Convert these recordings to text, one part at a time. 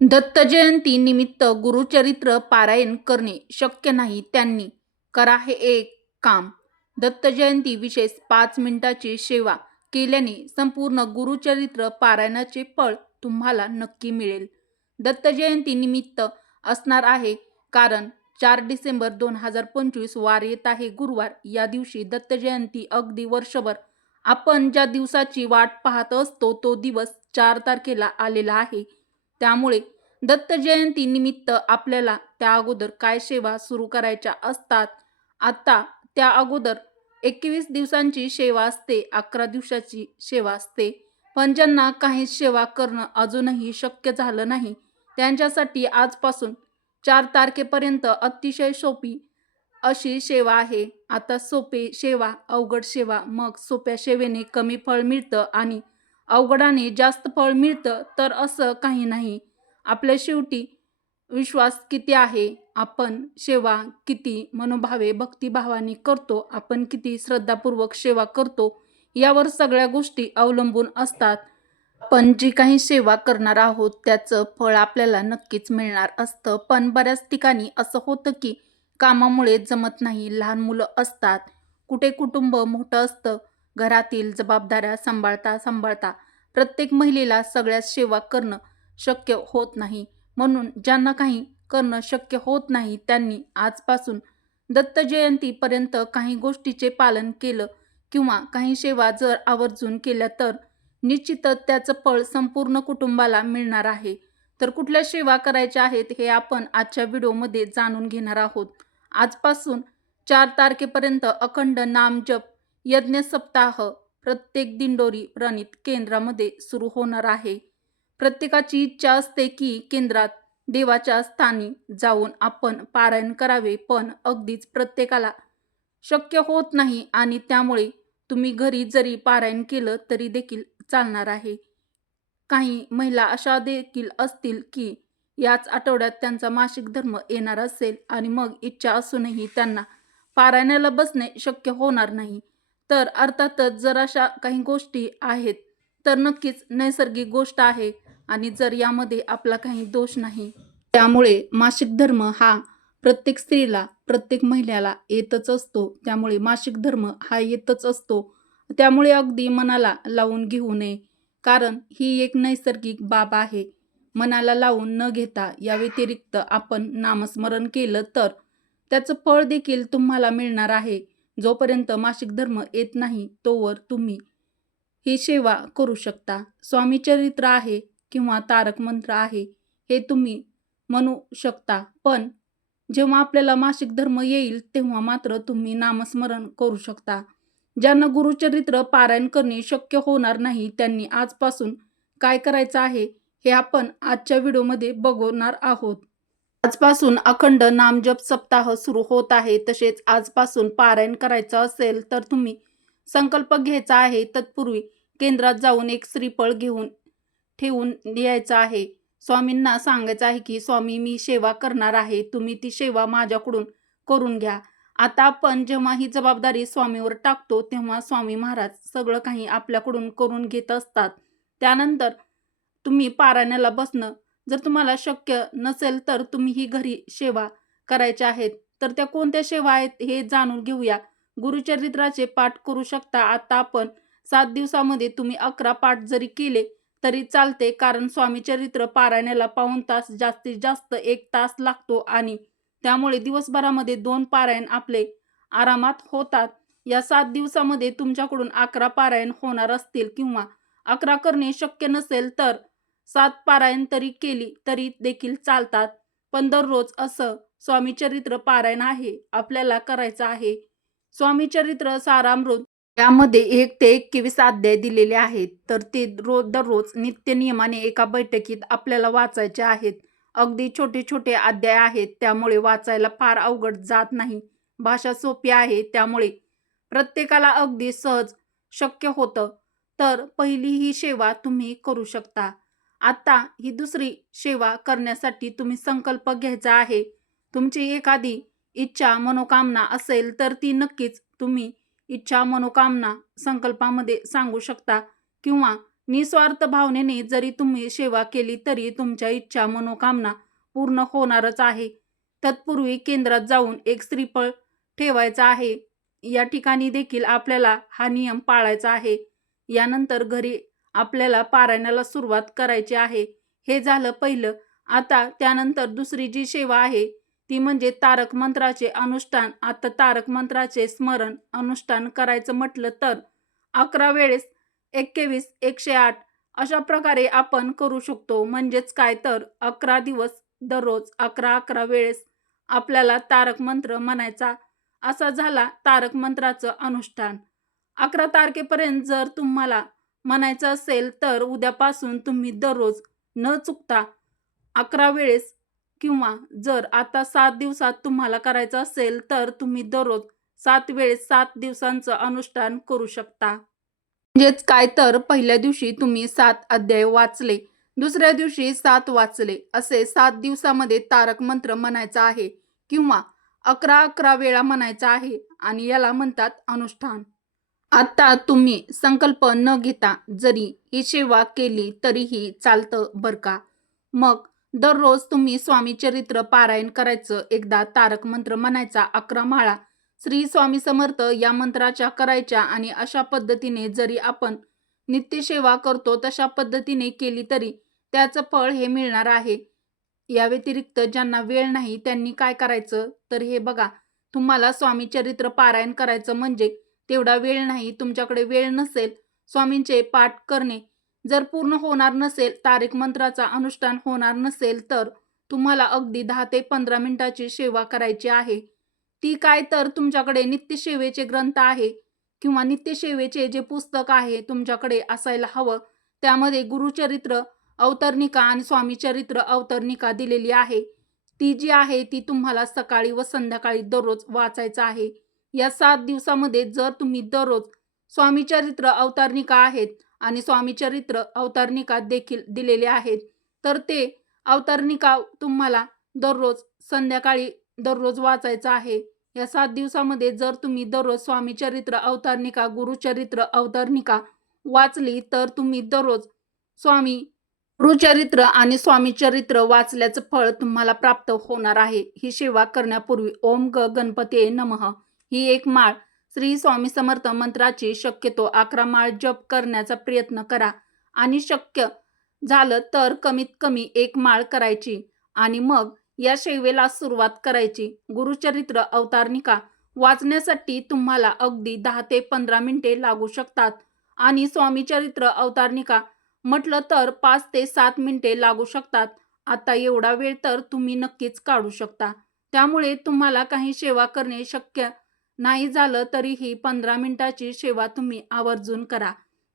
दत्त जयंती निमित्त गुरुचरित्र पारायण करणे शक्य नाही. त्यांनी करा हे एक काम. दत्त जयंती विशेष 5 मिनिटाची सेवा केल्याने संपूर्ण गुरुचरित्र पारायणाचे फळ तुम्हाला नक्की मिळेल. दत्त जयंती निमित्त असणार आहे कारण 4 डिसेंबर 2025 वार येत आहे गुरुवार. या दिवशी दत्त जयंती अगदी वर्षभर आपण ज्या दिवसाची वाट पाहत असतो तो दिवस 4 तारखेला आलेला आहे. त्यामुळे दत्त जयंती निमित्त आपल्याला त्या अगोदर काय सेवा सुरू करायच्या असतात. आता त्या अगोदर 21 दिवसांची सेवा असते, 11 दिवसाची सेवा असते. पण ज्यांना काही सेवा करणं अजूनही शक्य झालं नाही त्यांच्यासाठी आजपासून 4 तारखेपर्यंत अतिशय सोपी अशी सेवा आहे. आता सोपे सेवा, अवघड सेवा, मग सोप्या सेवेने कमी फळ मिळतं आणि अवघडाने जास्त फळ मिळतं तर असं काही नाही. आपल्या शेवटी विश्वास किती आहे, आपण सेवा किती मनोभावे भक्तिभावाने करतो, आपण किती श्रद्धापूर्वक सेवा करतो यावर सगळ्या गोष्टी अवलंबून असतात. पण जी काही सेवा करणार आहोत त्याचं फळ आपल्याला नक्कीच मिळणार असतं. पण बऱ्याच ठिकाणी असं होतं की कामामुळे जमत नाही, लहान मुलं असतात, कुठे कुटुंब मोठं असतं, घरातील जबाबदाऱ्या सांभाळता सांभाळता प्रत्येक महिलेला सगळ्या सेवा करणं शक्य होत नाही. म्हणून ज्यांना काही करणं शक्य होत नाही त्यांनी आजपासून दत्त जयंतीपर्यंत काही गोष्टीचे पालन केलं किंवा काही सेवा जर आवर्जून केल्या तर निश्चितच त्याचं फळ संपूर्ण कुटुंबाला मिळणार आहे. तर कुठल्या सेवा करायच्या आहेत हे आपण आजच्या व्हिडिओमध्ये जाणून घेणार आहोत. आजपासून 4 तारखेपर्यंत अखंड नामजप यज्ञ सप्ताह प्रत्येक दिंडोरी प्रणित केंद्रामध्ये सुरू होणार आहे. प्रत्येकाची इच्छा असते की केंद्रात देवाच्या स्थानी जाऊन आपण पारायण करावे, पण अगदीच प्रत्येकाला शक्य होत नाही आणि त्यामुळे तुम्ही घरी जरी पारायण केलं तरी देखील चालणार आहे. काही महिला अशा देखील असतील की याच आठवड्यात त्यांचा मासिक धर्म येणार असेल आणि मग इच्छा असूनही त्यांना पारायणाला बसणे शक्य होणार नाही. तर अर्थातच जर अशा काही गोष्टी आहेत तर नक्कीच नैसर्गिक गोष्ट आहे आणि जर यामध्ये आपला काही दोष नाही. त्यामुळे मासिक धर्म हा प्रत्येक स्त्रीला, प्रत्येक महिलेला येतच असतो. त्यामुळे मासिक धर्म हा येतच असतो. त्यामुळे अगदी मनाला लावून घेऊ नये, कारण ही एक नैसर्गिक बाब आहे. मनाला लावून न घेता या व्यतिरिक्त आपण नामस्मरण केलं तर त्याचं फळ देखील तुम्हाला मिळणार आहे. जोपर्यंत मासिक धर्म येत नाही तोवर तुम्ही ही सेवा करू शकता. स्वामी चरित्र आहे किंवा तारक मंत्र आहे हे तुम्ही म्हणू शकता, पण जेव्हा आपल्याला मासिक धर्म येईल तेव्हा मात्र तुम्ही नामस्मरण करू शकता. ज्यांना गुरुचरित्र पारायण करणे शक्य होणार नाही त्यांनी आजपासून काय करायचं आहे हे आपण आजच्या व्हिडिओमध्ये बघणार आहोत. आजपासून अखंड नामजप सप्ताह सुरू होत आहे. तसेच आजपासून पारायण करायचं असेल तर तुम्ही संकल्प घ्यायचा आहे. तत्पूर्वी केंद्रात जाऊन एक श्रीफळ घेऊन ठेवून यायचं आहे. स्वामींना सांगायचं आहे की स्वामी मी सेवा करणार आहे, तुम्ही ती सेवा माझ्याकडून करून घ्या. आता आपण जेव्हा ही जबाबदारी स्वामीवर टाकतो तेव्हा स्वामी महाराज सगळं काही आपल्याकडून करून घेत असतात. त्यानंतर तुम्ही पारायणाला बसणं जर तुम्हाला शक्य नसेल तर तुम्ही ही घरी सेवा करायच्या आहेत. तर त्या कोणत्या सेवा आहेत हे जाणून घेऊया. गुरुचरित्राचे पाठ करू शकता. आता आपण 7 दिवसामध्ये तुम्ही 11 पाठ जरी केले तरी चालते, कारण स्वामी चरित्र पारायणाला पाऊण तास, जास्तीत जास्त 1 तास लागतो आणि त्यामुळे दिवसभरामध्ये 2 पारायण आपले आरामात होतात. या 7 दिवसामध्ये तुमच्याकडून 11 पारायण होणार असतील किंवा 11 करणे शक्य नसेल तर 7 पारायण तरी केली तरी देखील चालतात. पण दररोज असं स्वामी चरित्र पारायण आहे आपल्याला करायचं आहे. स्वामी चरित्र सारामृत यामध्ये 1 ते 21 अध्याय दिलेले आहेत. तर ते दररोज नित्य नियमाने एका बैठकीत आपल्याला वाचायचे आहेत. अगदी छोटे छोटे अध्याय आहेत त्यामुळे वाचायला फार अवघड जात नाही. भाषा सोपी आहे त्यामुळे प्रत्येकाला अगदी सहज शक्य होतं. तर पहिली ही सेवा तुम्ही करू शकता. आता ही दुसरी सेवा करण्यासाठी तुम्ही संकल्प घ्यायचा आहे. तुमची एखादी इच्छा मनोकामना असेल तर ती नक्कीच तुम्ही इच्छा मनोकामना संकल्पामध्ये सांगू शकता किंवा निस्वार्थ भावनेने जरी तुम्ही सेवा केली तरी तुमच्या इच्छा मनोकामना पूर्ण होणारच आहे. तत्पूर्वी केंद्रात जाऊन एक श्रीफळ ठेवायचा आहे. या ठिकाणी देखील आपल्याला हा नियम पाळायचा आहे. यानंतर घरी आपल्याला पारायणाला सुरुवात करायची आहे. हे झालं पहिलं. आता त्यानंतर दुसरी जी सेवा आहे ती म्हणजे तारक मंत्राचे अनुष्ठान. आता तारक मंत्राचे स्मरण अनुष्ठान करायचं म्हटलं तर 11 वेळेस 21, 108 अशा प्रकारे आपण करू शकतो. म्हणजेच काय तर 11 दिवस दररोज 11-11 वेळेस आपल्याला तारक मंत्र म्हणायचा. असा झाला तारक मंत्राचं अनुष्ठान. 11 तारखेपर्यंत जर तुम्हाला म्हणायचं असेल तर उद्यापासून तुम्ही दररोज न चुकता 11 वेळेस किंवा जर आता 7 दिवसात तुम्हाला करायचं असेल तर तुम्ही दररोज 7 वेळेस 7 दिवसांचं अनुष्ठान करू शकता. म्हणजेच काय तर पहिल्या दिवशी तुम्ही 7 अध्याय वाचले, दुसऱ्या दिवशी 7 वाचले, असे 7 दिवसामध्ये तारक मंत्र म्हणायचा आहे किंवा 11-11 वेळा म्हणायचा आहे आणि याला म्हणतात अनुष्ठान. आता तुम्ही संकल्प न घेता जरी ही सेवा केली तरीही चालतं बरं का. मग दररोज तुम्ही स्वामी चरित्र पारायण करायचं. एकदा तारक मंत्र म्हणायचा 11 माळा श्री स्वामी समर्थ या मंत्राच्या करायच्या आणि अशा पद्धतीने जरी आपण नित्यसेवा करतो तशा पद्धतीने केली तरी त्याचं फळ हे मिळणार आहे. या व्यतिरिक्त ज्यांना वेळ नाही त्यांनी काय करायचं तर हे बघा, तुम्हाला स्वामी चरित्र पारायण करायचं म्हणजे तेवढा वेळ नाही, तुमच्याकडे वेळ नसेल, स्वामींचे पाठ करणे जर पूर्ण होणार नसेल, तारक मंत्राचा अनुष्ठान होणार नसेल तर तुम्हाला अगदी 10 ते 15 मिनिटाची सेवा करायची आहे. ती काय तर तुमच्याकडे नित्यसेवेचे ग्रंथ आहे किंवा नित्यसेवेचे जे पुस्तक आहे तुमच्याकडे असायला हवं. त्यामध्ये गुरुचरित्र अवतरणिका आणि स्वामी चरित्र अवतरणिका दिलेली आहे. ती जी आहे ती तुम्हाला सकाळी व संध्याकाळी दररोज वाचायचं आहे. या 7 दिवसामध्ये जर तुम्ही दररोज स्वामी चरित्र अवतरणिका आहेत आणि स्वामी चरित्र अवतरणिका देखील दिलेले आहेत तर ते अवतरणिका तुम्हाला दररोज संध्याकाळी दररोज वाचायचं आहे. या 7 दिवसामध्ये जर तुम्ही दररोज स्वामी चरित्र अवतरणिका, गुरुचरित्र अवतरणिका वाचली तर तुम्ही दररोज स्वामी गुरुचरित्र आणि स्वामी चरित्र वाचल्याचं फळ तुम्हाला प्राप्त होणार आहे. ही सेवा करण्यापूर्वी ओम गणपतीये नमः ही एक माळ श्री स्वामी समर्थ मंत्राची शक्यतो 11 माळ जप करण्याचा प्रयत्न करा आणि शक्य झालं तर कमीत कमी 1 माळ करायची आणि मग या सेवेला सुरुवात करायची. गुरुचरित्र अवतरणिका वाचण्यासाठी तुम्हाला अगदी 10 ते 15 मिनिटे लागू शकतात आणि स्वामी चरित्र अवतरणिका म्हटलं तर 5 ते 7 मिनिटे लागू शकतात. आता एवढा वेळ तर तुम्ही नक्कीच काढू शकता. त्यामुळे तुम्हाला काही सेवा करणे शक्य नाही झालं तरीही 15 मिनिटाची सेवा तुम्ही आवर्जून करा.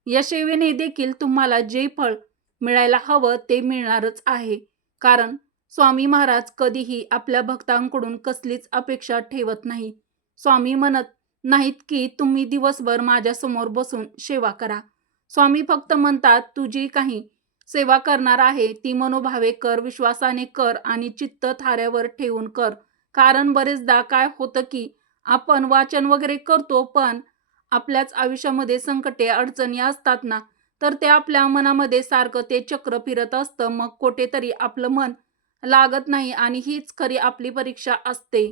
या सेवेने देखील तुम्हाला जे फळ मिळायला हवं ते मिळणारच आहे. कारण स्वामी महाराज कधीही आपल्या भक्तांकडून कसलीच अपेक्षा ठेवत नाही. स्वामी म्हणत नाहीत की तुम्ही दिवसभर माझ्यासमोर बसून सेवा करा. स्वामी फक्त म्हणतात तुझी काही सेवा करणार आहे ती मनोभावे कर, विश्वासाने कर आणि चित्त थाऱ्यावर ठेवून कर. कारण बरेचदा काय होतं की आपण वाचन वगैरे करतो पण आपल्याच आयुष्यामध्ये संकटे अडचणी असतात ना, तर ते आपल्या मनामध्ये सारखं ते चक्र फिरत असतं. मग कुठेतरी आपलं मन लागत नाही आणि हीच खरी आपली परीक्षा असते.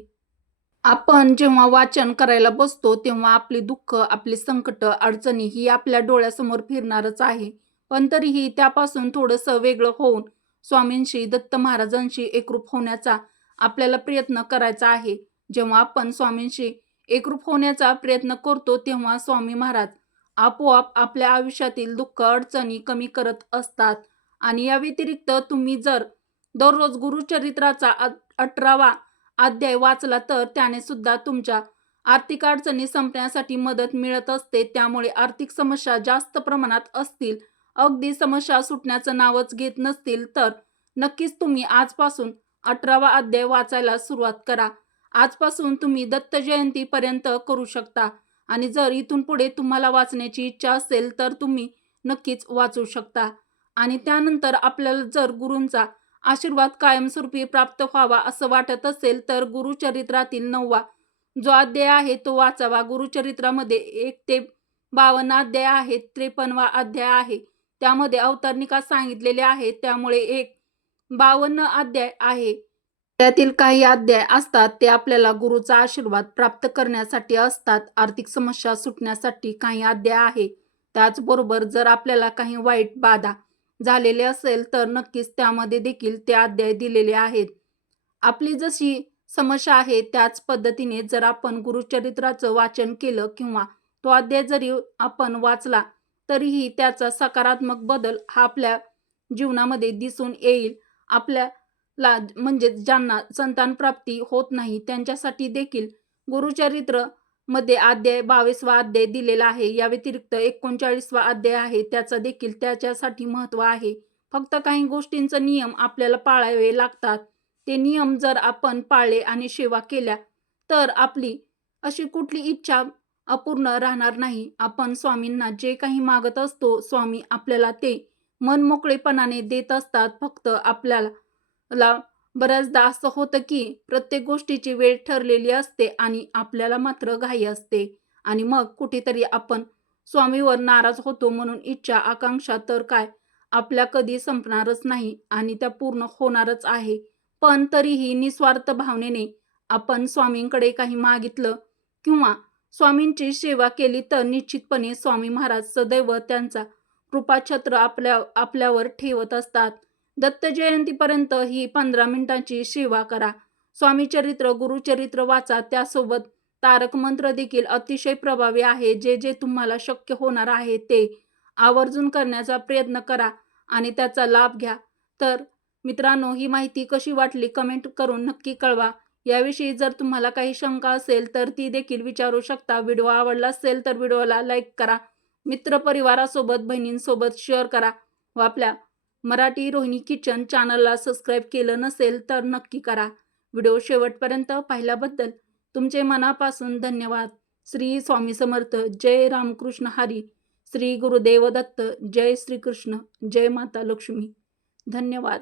आपण जेव्हा वाचन करायला बसतो तेव्हा आपली दुःख, आपली संकट, अडचणी ही आपल्या डोळ्यासमोर फिरणारच आहे. पण तरीही त्यापासून थोडंसं वेगळं होऊन स्वामींशी, दत्त महाराजांशी एकरूप होण्याचा आपल्याला प्रयत्न करायचा आहे. जेव्हा आपण स्वामींशी एकरूप होण्याचा प्रयत्न करतो तेव्हा स्वामी महाराज आपोआप आपल्या आयुष्यातील दुःख, अडचणी कमी करत असतात. आणि या व्यतिरिक्त तुम्ही जर दररोज गुरुचरित्राचा 18वा अध्याय वाचला तर त्याने सुद्धा तुमच्या आर्थिक अडचणी संपण्यासाठी मदत मिळत असते. त्यामुळे आर्थिक समस्या जास्त प्रमाणात असतील, अगदी समस्या सुटण्याचं नावच घेत नसतील तर नक्कीच तुम्ही आजपासून 18वा अध्याय वाचायला सुरुवात करा. आजपासून तुम्ही दत्त जयंतीपर्यंत करू शकता आणि जर इथून पुढे तुम्हाला वाचण्याची इच्छा असेल तर तुम्ही नक्कीच वाचू शकता. आणि त्यानंतर आपल्याला जर गुरूंचा आशीर्वाद कायमस्वरूपी प्राप्त व्हावा असं वाटत असेल तर गुरुचरित्रातील 9वा जो अध्याय आहे तो वाचावा. गुरुचरित्रामध्ये 1 ते 52 अध्याय आहेत, 53वा अध्याय आहे. त्यामध्ये अवतारणिका सांगितलेले आहे. त्यामुळे एक 52 अध्याय आहे. त्यातील काही अध्याय असतात ते आपल्याला गुरुचा आशीर्वाद प्राप्त करण्यासाठी असतात. आर्थिक समस्या सुटण्यासाठी काही अध्याय आहे. त्याचबरोबर जर आपल्याला काही वाईट बाधा झालेले असेल तर नक्कीच त्यामध्ये देखील ते अध्याय दिलेले आहेत. आपली जशी समस्या आहे त्याच पद्धतीने जर आपण गुरुचरित्राचं वाचन केलं किंवा तो अध्याय जरी आपण वाचला तरीही त्याचा सकारात्मक बदल हा आपल्या जीवनामध्ये दिसून येईल. आपल्याला म्हणजे ज्यांना संतान प्राप्ती होत नाही त्यांच्यासाठी देखील गुरुचरित्र मध्ये अध्याय 22वा अध्याय दिलेला आहे. या व्यतिरिक्त 39वा अध्याय आहे त्याचा देखील त्याच्यासाठी महत्त्व आहे. फक्त काही गोष्टींचे नियम आपल्याला पाळावे लागतात. ते नियम जर आपण पाळले आणि सेवा केल्या तर आपली अशी कुठली इच्छा अपूर्ण राहणार नाही. आपण स्वामींना जे काही मागत असतो स्वामी आपल्याला ते मनमोकळेपणाने देत असतात. फक्त आपल्याला बऱ्याचदा असं होतं की प्रत्येक गोष्टीची वेळ ठरलेली असते आणि आपल्याला मात्र घाई असते आणि मग कुठेतरी आपण स्वामीवर नाराज होतो. म्हणून इच्छा आकांक्षा तर काय आपल्या कधी संपणारच नाही आणि त्या पूर्ण होणारच आहे. पण तरीही निस्वार्थ भावनेने आपण स्वामींकडे काही मागितलं किंवा स्वामींची सेवा केली तर निश्चितपणे स्वामी महाराज सदैव त्यांचा कृपाछत्र आपल्यावर ठेवत असतात. दत्त जयंतीपर्यंत ही 15 मिनिटांची सेवा करा. स्वामी चरित्र गुरुचरित्र वाचा. त्यासोबत तारक मंत्र देखील अतिशय प्रभावी आहे. जे जे तुम्हाला शक्य होणार आहे ते आवर्जून करण्याचा प्रयत्न करा आणि त्याचा लाभ घ्या. तर मित्रांनो, ही माहिती कशी वाटली कमेंट करून नक्की कळवा. याविषयी जर तुम्हाला काही शंका असेल तर ती देखील विचारू शकता. व्हिडिओ आवडला असेल तर व्हिडिओला लाईक करा. मित्रपरिवारासोबत बहिणींसोबत शेअर करा व आपल्या मराठी रोहिणी किचन चॅनलला सबस्क्राईब केलं नसेल तर नक्की करा. व्हिडिओ शेवटपर्यंत पाहिल्याबद्दल तुमचे मनापासून धन्यवाद. श्री स्वामी समर्थ. जय रामकृष्ण हरी. श्री गुरुदेव दत्त. जय श्रीकृष्ण. जय माता लक्ष्मी. धन्यवाद.